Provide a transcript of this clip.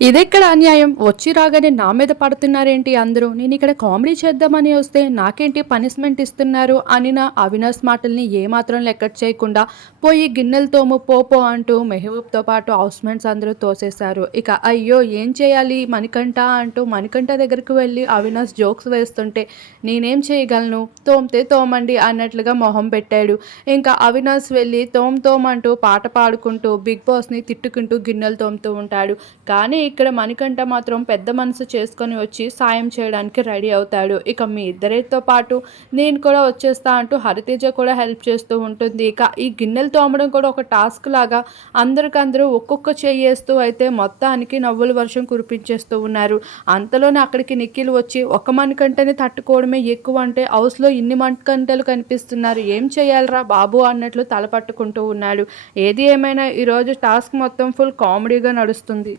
ఇదెక్కడ అన్యాయం? వచ్చి రాగానే నా మీద పడుతున్నారేంటి అందరూ? నేను ఇక్కడ కామెడీ చేద్దామని వస్తే నాకేంటి పనిష్మెంట్ ఇస్తున్నారు? అని నా అవినాష్ మాటల్ని ఏమాత్రం లెక్క చేయకుండా పోయి గిన్నెలు తోము పోపో అంటూ మెహబూబ్తో పాటు హౌస్మెంట్స్ అందరూ తోసేశారు. ఇక అయ్యో ఏం చేయాలి? మణికంఠ అంటూ మణికంఠ దగ్గరికి వెళ్ళి అవినాష్ జోక్స్ వేస్తుంటే నేనేం చేయగలను? తోమితే తోమండి అన్నట్లుగా మొహం పెట్టాడు. ఇంకా అవినాష్ వెళ్ళి తోమ్ తోమ్ అంటూ పాట పాడుకుంటూ బిగ్ బాస్ని తిట్టుకుంటూ గిన్నెలు తోముతూ ఉంటాడు. కానీ ఇక్కడ మణికంఠ మాత్రం పెద్ద మనసు చేసుకొని వచ్చి సాయం చేయడానికి రెడీ అవుతాడు. ఇక మీ ఇద్దరితో పాటు నేను కూడా వచ్చేస్తా అంటూ హరితేజ కూడా హెల్ప్ చేస్తూ ఉంటుంది. ఇక ఈ గిన్నెలు తోమడం కూడా ఒక టాస్క్ లాగా అందరికందరూ ఒక్కొక్క చేయేస్తూ అయితే మొత్తానికి నవ్వుల వర్షం కురిపించేస్తూ ఉన్నారు. అంతలోనే అక్కడికి నిఖిల్ వచ్చి ఒక మణికంటని తట్టుకోవడమే ఎక్కువ అంటే హౌస్లో ఇన్ని మణికంటలు కనిపిస్తున్నారు. ఏం చేయాలరా బాబు? అన్నట్లు తలపట్టుకుంటూ ఉన్నాడు. ఏది ఏమైనా ఈరోజు టాస్క్ మొత్తం ఫుల్ కామెడీగా నడుస్తుంది.